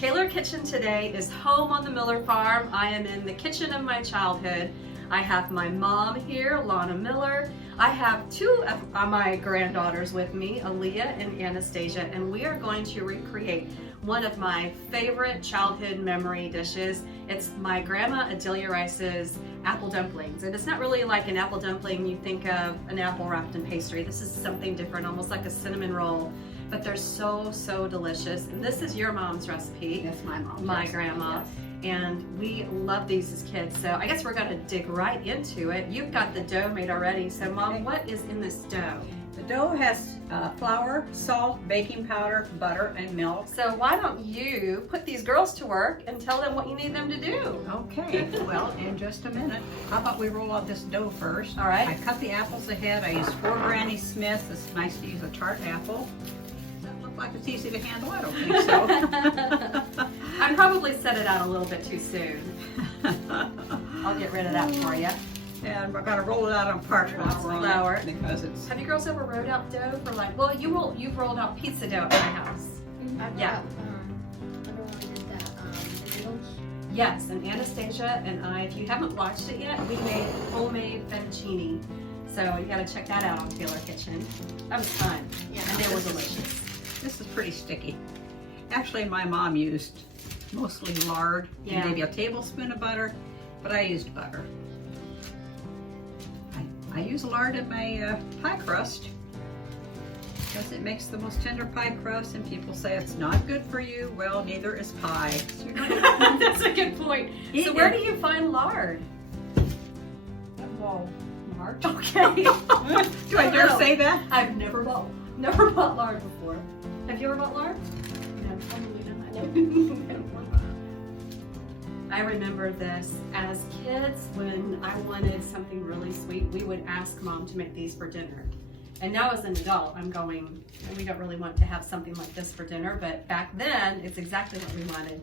Taylor Kitchen today is home on the Miller farm. I am in the kitchen of my childhood. I have my mom here, Lana Miller. I have two of my granddaughters with me, Adelia and Anastasia, and we are going to recreate one of my favorite childhood memory dishes. It's my grandma Adelia Rice's apple dumplings. And it's not really like an apple dumpling you think of an apple wrapped in pastry. This is something different, almost like a cinnamon roll. But they're so, so delicious. And this is your mom's recipe. That's my mom's My recipe, grandma. yes. And we love these as kids. So I guess we're gonna dig right into it. You've got the dough made already. So Mom, Okay. what is in this dough? The dough has flour, salt, baking powder, butter, and milk. So why don't you put these girls to work and tell them what you need them to do? Okay, well, in just a minute. How about we roll out this dough first? All right. I cut the apples ahead. I used 4 Granny Smiths. It's nice to use a tart apple. Doesn't look like it's easy to handle. I don't think so. I probably set it out a little bit too soon. I'll get rid of that for you. And we're gonna roll it out on parchment Flour. because it's. Have you girls ever rolled out dough for like, well, you've rolled out pizza dough at my house. Yeah. I don't know I did that. The noodles. Yes, and Anastasia and I, if you haven't watched it yet, we made homemade fettuccine. So you gotta check that out on Taylor Kitchen. That was fun. Yeah. And they were delicious. This is pretty sticky. Actually, my mom used mostly lard Yeah. and maybe a tablespoon of butter, but I used butter. I use lard in my pie crust because it makes the most tender pie crust, and people say it's not good for you. Well, neither is pie. So you're not That's a good point. So where do you find lard? Whoa, lard. Okay. Do I dare say that? I've never bought lard before. Have you ever bought lard? No, probably not. I remember this as kids when I wanted something really sweet, we would ask Mom to make these for dinner. And now as an adult, I'm going, we don't really want to have something like this for dinner, but back then, it's exactly what we wanted.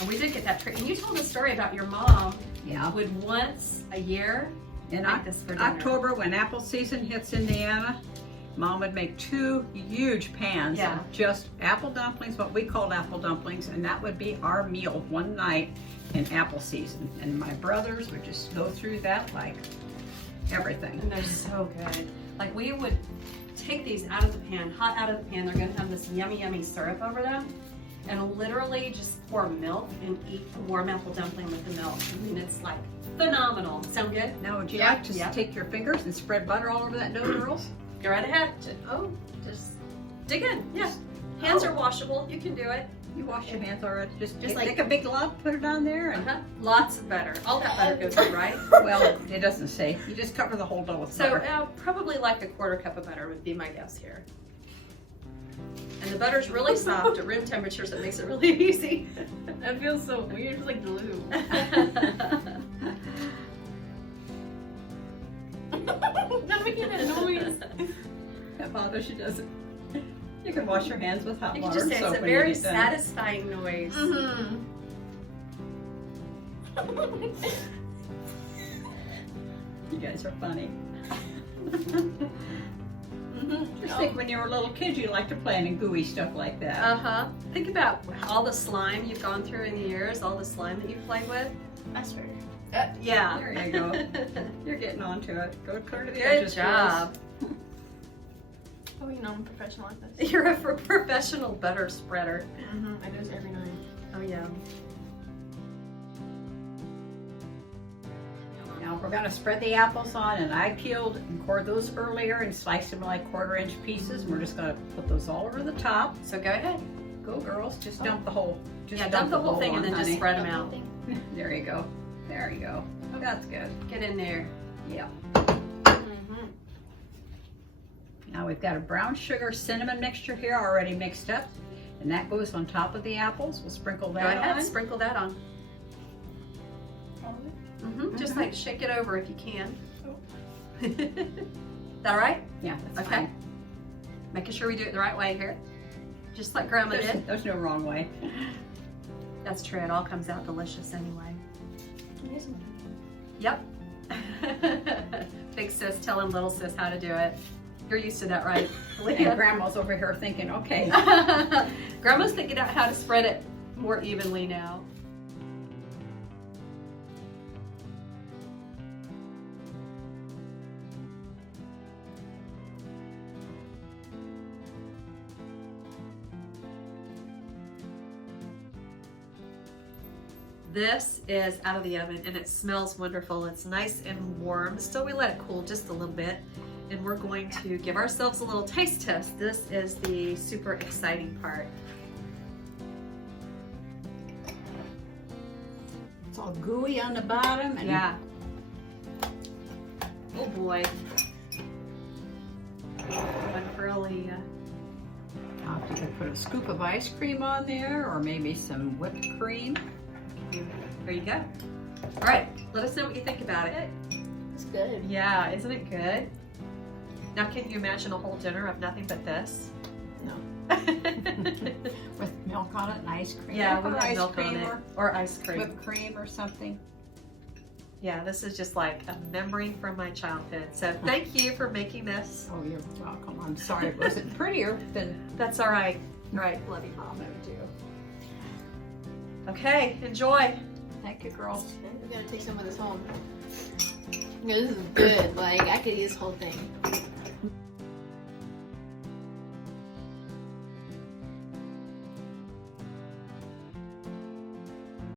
And we did get that treat. And you told a story about your mom Yeah. would once a year In make this for dinner. October, when apple season hits Indiana, Mom would make 2 huge pans Yeah. of just apple dumplings, what we called apple dumplings, and that would be our meal one night in apple season. And my brothers would just go through that like everything. And they're so good. Like we would take these out of the pan, hot out of the pan. They're gonna have this yummy, yummy syrup over them. And literally just pour milk and eat a warm apple dumpling with the milk. I mean, it's like phenomenal. Sound good? Now, would you Yeah, like to yeah. take your fingers and spread butter all over that dough, girls? Go right ahead. Just Dig in. Yeah. Hands are washable. You can do it. You wash your hands already. Just Just take a big lump, put it on there, and Lots of butter. All that butter goes in, right? well, it doesn't say. You just cover the whole dough with So butter. probably like a 1/4 cup of butter would be my guess here. And the butter's really soft at room temperature, so it makes it really easy. that feels so weird. It's like glue. Not making that noise. That bothers you, doesn't. You can wash your hands with hot You can water just say and it's soap a when you very get done. satisfying noise. Mm-hmm. You guys are funny. Mm-hmm. Just think when you were a little kid, you liked to play in gooey stuff like that. Uh-huh. Think about all the slime you've gone through in the years, all the slime that you've played with. I swear. Yeah. There you go. You're getting onto it. Go clear to the Good edges. job. Oh, you know I'm professional at this. You're a professional butter spreader. Mm-hmm. I do this every night. Oh, yeah. Now we're going to spread the apples on, and I peeled and cored those earlier and sliced them like 1/4 inch pieces. And we're just going to put those all over the top. So go ahead. Go girls, just dump the whole. Just Yeah, dump the whole thing on, and then just honey. spread them out. There you go. There you go. That's good. Get in there. Yeah. Mm-hmm. Now we've got a brown sugar cinnamon mixture here already mixed up, and that goes on top of the apples. We'll sprinkle Go that ahead, on. sprinkle that on. Just like shake it over if you can. That right? Yeah, that's Okay. fine. Making sure we do it the right way here. Just like Grandma did. There's no wrong way. That's true. It all comes out delicious anyway. Yep. Big sis telling little sis how to do it. You're used to that, right? And Grandma's over here thinking, okay. Grandma's thinking out how to spread it more evenly now. This is out of the oven and it smells wonderful. It's nice and warm. Still, we let it cool just a little bit. And we're going to give ourselves a little taste test. This is the super exciting part. It's all gooey on the bottom. And Yeah. Oh boy. One for Aaliyah. You could put a scoop of ice cream on there, or maybe some whipped cream. There you go. All right, let us know what you think about it. It's good. Yeah, isn't it good? Now, can you imagine a whole dinner of nothing but this? No. With milk on it and ice cream. Yeah, or we have ice milk cream on it. or Or ice cream. whipped cream or something. Yeah, this is just like a memory from my childhood. So thank you for making this. Oh, you're welcome. I'm sorry it wasn't prettier than That's all right. All right. Bloody Mama do. Okay, enjoy. Thank you, girls. I'm gonna take some of this home. Yeah, this is good. Like, I could eat this whole thing.